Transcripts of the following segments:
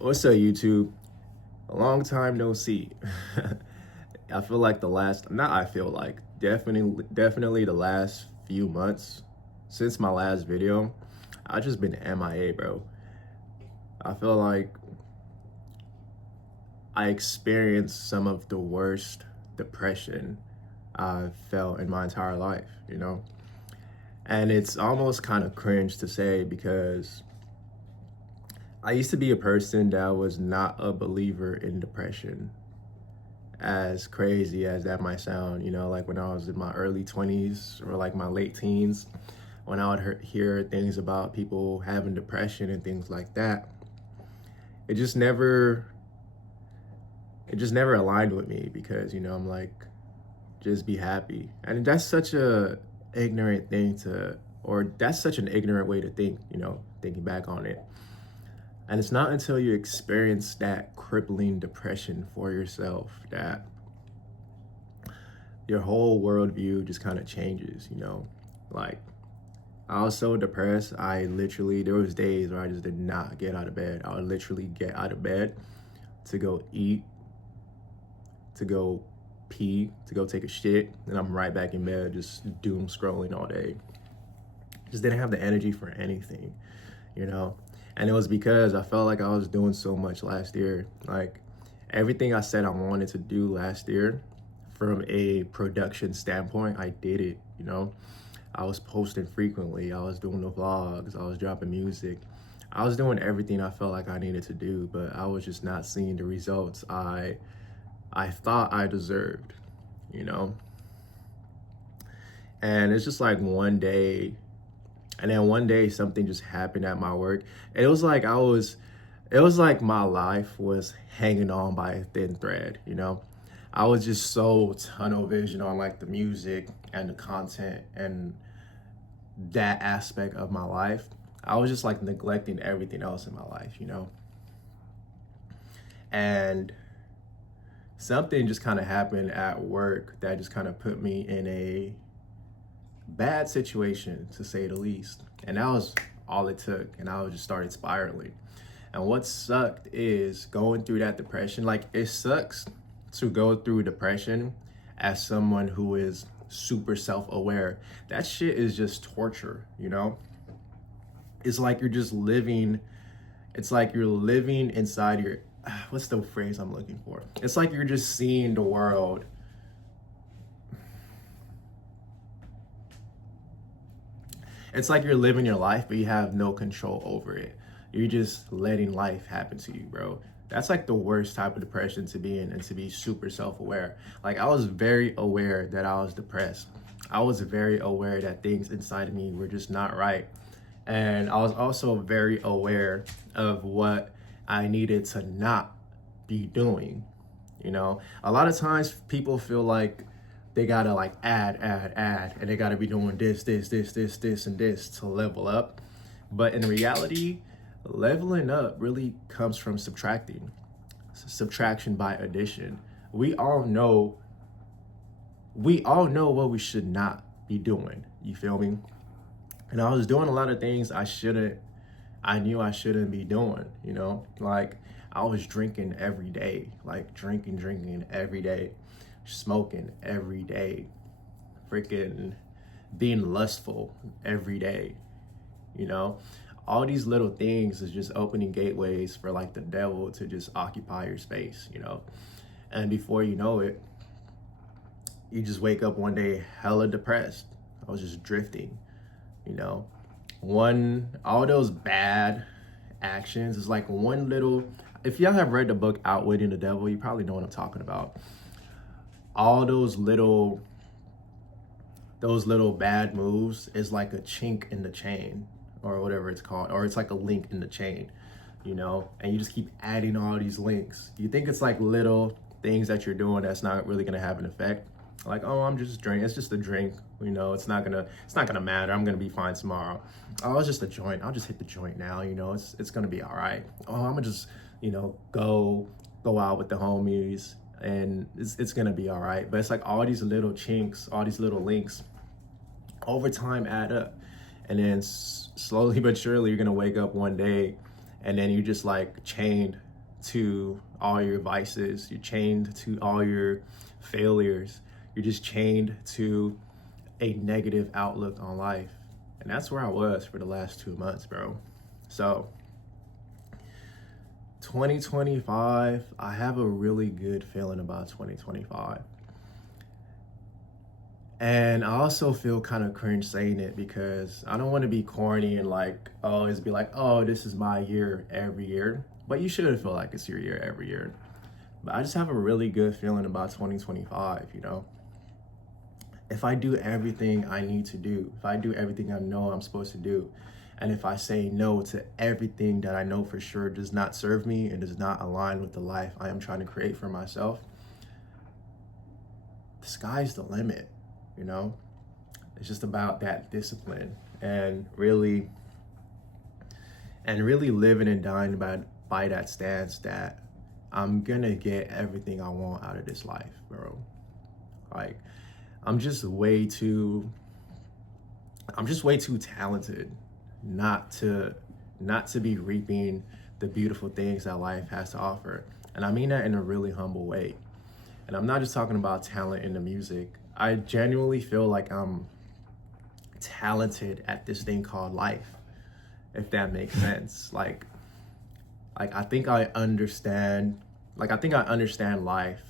What's up, YouTube? A long time no see. I feel like definitely the last few months since my last video, I just been MIA, bro. I feel like I experienced some of the worst depression I've felt in my entire life, you know? And it's almost kind of cringe to say because I used to be a person that was not a believer in depression. As crazy as that might sound, like when I was in my early 20s or like my late teens, when I would hear things about people having depression and things like that, it just never, it just never aligned with me because, I'm like, just be happy. And that's such a ignorant thing or that's such an ignorant way to think, thinking back on it. And it's not until you experience that crippling depression for yourself that your whole worldview just kind of changes. Like, I was so depressed, there was days where I just did not get out of bed. I would literally get out of bed to go eat, to go pee, to go take a shit, and I'm right back in bed just doom scrolling all day. Just didn't have the energy for anything. And it was because I felt like I was doing so much last year. Like, everything I said I wanted to do last year from a production standpoint, I did it. I was posting frequently, I was doing the vlogs, I was dropping music. I was doing everything I felt like I needed to do, but I was just not seeing the results I thought I deserved, you know? And it's just like one day, and then one day something just happened at my work. It was like my life was hanging on by a thin thread. I was just so tunnel vision on like the music and the content and that aspect of my life. I was just like neglecting everything else in my life. And something just kind of happened at work that just kind of put me in a bad situation, to say the least. And that was all it took. And I just started spiraling. And what sucked is going through that depression. Like, it sucks to go through depression as someone who is super self-aware. That shit is just torture. It's like you're just living, it's like you're living inside your, what's the phrase I'm looking for? It's like you're just seeing the world. It's like you're living your life, but you have no control over it. You're just letting life happen to you, bro. That's like the worst type of depression to be in, and to be super self-aware. Like, I was very aware that I was depressed. I was very aware that things inside of me were just not right. And I was also very aware of what I needed to not be doing. A lot of times people feel like they gotta like add, and they gotta be doing this, and this to level up. But in reality, leveling up really comes from subtraction by addition. We all know what we should not be doing. You feel me? And I was doing a lot of things I knew I shouldn't be doing. Like, I was drinking every day, like drinking every day, smoking every day, freaking being lustful every day. All these little things is just opening gateways for like the devil to just occupy your space. And before you know it, you just wake up one day hella depressed. I was just drifting. All those bad actions is like one little, if y'all have read the book Outwitting the Devil, you probably know what I'm talking about. All those little bad moves is like a chink in the chain, or whatever it's called, or it's like a link in the chain, and you just keep adding all these links. You think it's like little things that you're doing that's not really gonna have an effect. Like, oh, I'm just drinking, it's just a drink, it's not gonna matter, I'm gonna be fine tomorrow. Oh, it's just a joint, I'll just hit the joint now, it's gonna be all right. Oh, I'm gonna just, go out with the homies, and it's gonna be all right. But it's like all these little chinks, all these little links over time add up. And then slowly but surely, you're gonna wake up one day and then you're just like chained to all your vices. You're chained to all your failures. You're just chained to a negative outlook on life. And that's where I was for the last 2 months, bro. So 2025, I have a really good feeling about 2025. And I also feel kind of cringe saying it because I don't want to be corny and like always be like, oh, this is my year every year. But you should feel like it's your year every year. But I just have a really good feeling about 2025, you know? If I do everything I need to do, if I do everything I know I'm supposed to do, and if I say no to everything that I know for sure does not serve me and does not align with the life I am trying to create for myself, the sky's the limit, you know? It's just about that discipline and really living and dying by that stance that I'm gonna get everything I want out of this life, bro. Like, I'm just way too talented not to be reaping the beautiful things that life has to offer. And I mean that in a really humble way. And I'm not just talking about talent in the music. I genuinely feel like I'm talented at this thing called life, if that makes sense. Like I think I understand life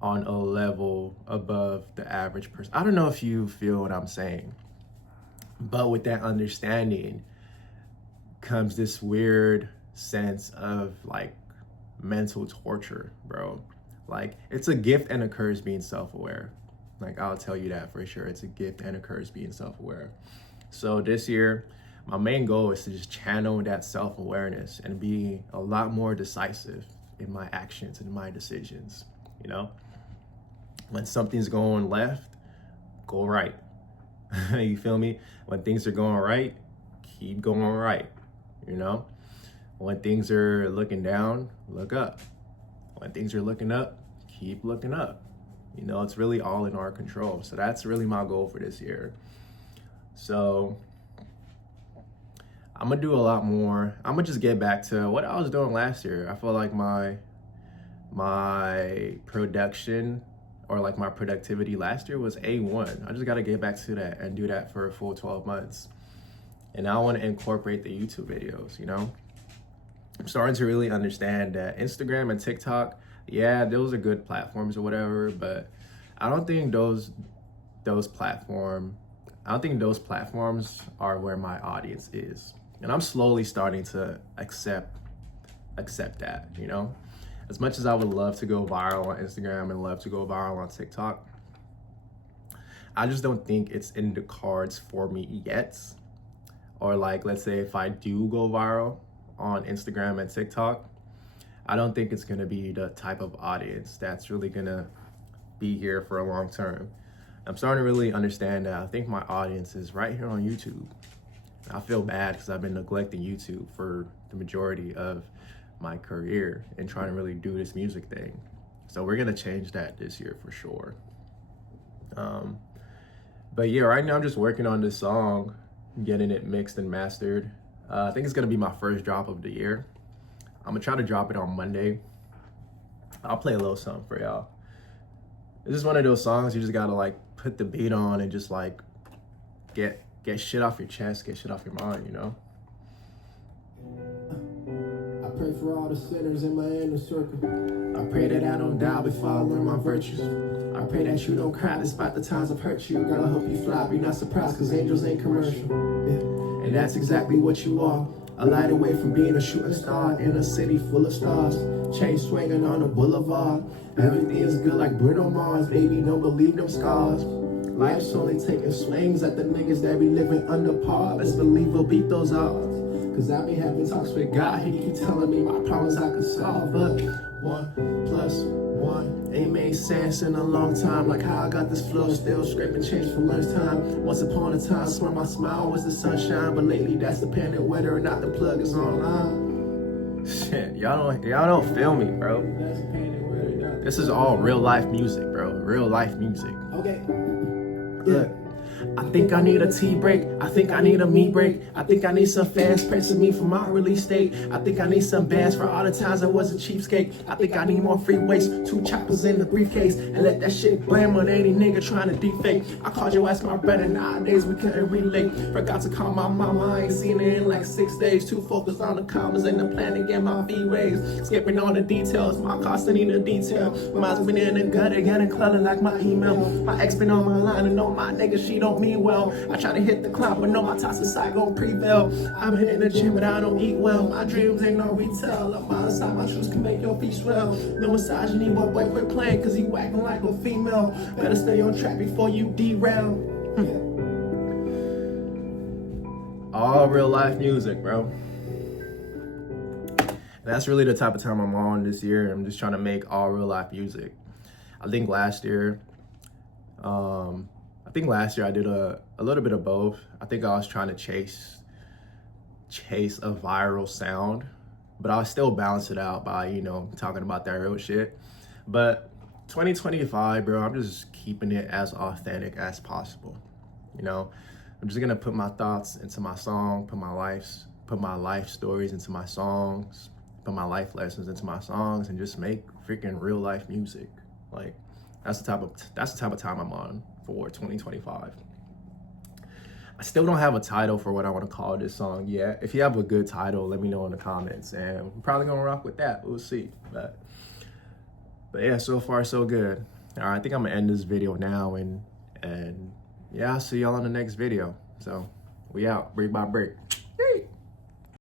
on a level above the average person. I don't know if you feel what I'm saying, but with that understanding comes this weird sense of like mental torture, bro. Like, it's a gift and a curse being self-aware. Like, I'll tell you that for sure. It's a gift and a curse being self-aware. So this year, my main goal is to just channel that self-awareness and be a lot more decisive in my actions and my decisions, you know? When something's going left, go right. You feel me? When things are going right, keep going right, you know? When things are looking down, look up. When things are looking up, keep looking up. You know, it's really all in our control. So that's really my goal for this year. So I'm gonna do a lot more. I'm gonna just get back to what I was doing last year. I feel like my production or like my productivity last year was A1. I just gotta get back to that and do that for a full 12 months. And I wanna incorporate the YouTube videos, you know? I'm starting to really understand that Instagram and TikTok, yeah, those are good platforms or whatever, but I don't think those platforms are where my audience is. And I'm slowly starting to accept that, you know? As much as I would love to go viral on Instagram and love to go viral on TikTok, I just don't think it's in the cards for me yet. Or like, let's say if I do go viral on Instagram and TikTok, I don't think it's gonna be the type of audience that's really gonna be here for a long term. I'm starting to really understand that. I think my audience is right here on YouTube. I feel bad because I've been neglecting YouTube for the majority of my career and trying to really do this music thing. So we're gonna change that this year for sure. But yeah, right now I'm just working on this song, getting it mixed and mastered. I think it's gonna be my first drop of the year. I'm gonna try to drop it on Monday. I'll play a little something for y'all. This is one of those songs you just gotta like put the beat on and just like get shit off your chest, get shit off your mind, you know? I pray for all the sinners in my inner circle. I pray that I don't die before I learn my virtues. I pray that you don't cry despite the times I've hurt you. Girl, I hope you fly, be not surprised, cause angels ain't commercial. Yeah. And that's exactly what you are. A light away from being a shooting star in a city full of stars. Chain swinging on the boulevard. Everything is good like Bruno Mars. Baby, don't believe them scars. Life's only taking swings at the niggas that be living under par. Best believe we'll beat those odds. Cause I be having talks with God. He keep telling me my problems I could solve. But 1 + 1 ain't made sense in a long time. Like how I got this flow still scraping change for lunchtime. Once upon a time, swear my smile was the sunshine. But lately that's dependent whether or not the plug is online. Shit, y'all don't feel me, bro. This is all real life music, bro. Real life music. Okay. Look, I think I need a tea break. I think I need a me break. I think I need some fast pressing me from my release date. I think I need some bands for all the times I was a cheapskate. I think I need more free weights, 2 choppers in the briefcase, and let that shit blame on any nigga trying to defake. I called your ass my brother, nowadays we couldn't relate. Forgot to call my mama, I ain't seen her in like 6 days. Too focused on the commas and the plan to get my fee raised. Skipping on the details, my cost ain't need a detail. Mine's been in the gutter, getting cluttered like my email. My ex been on my line and know my nigga, she don't mean well. I try to hit the clock, but know my toxic side gon' prevail. I've been in the gym, but I don't eat well. My dreams ain't no retail. I'm outside, my shoes can make your feet swell. No misogyny, but boy, quit playing, cause he whacking like a female. Better stay on track before you derail. All real life music, bro. That's really the type of time I'm on this year. I'm just trying to make all real life music. I think last year I did a little bit of both. I think I was trying to chase a viral sound, but I still balance it out by, you know, talking about that real shit. But 2025, bro, I'm just keeping it as authentic as possible. You know, I'm just gonna put my thoughts into my song, put my life stories into my songs, put my life lessons into my songs, and just make freaking real life music. Like, that's the type of time I'm on for 2025. I still don't have a title for what I want to call this song yet. If you have a good title, let me know in the comments, and I'm probably gonna rock with that. We'll see. But yeah, so far so good. All right, I think I'm gonna end this video now, and yeah, I'll see y'all on the next video. So we out, break by break.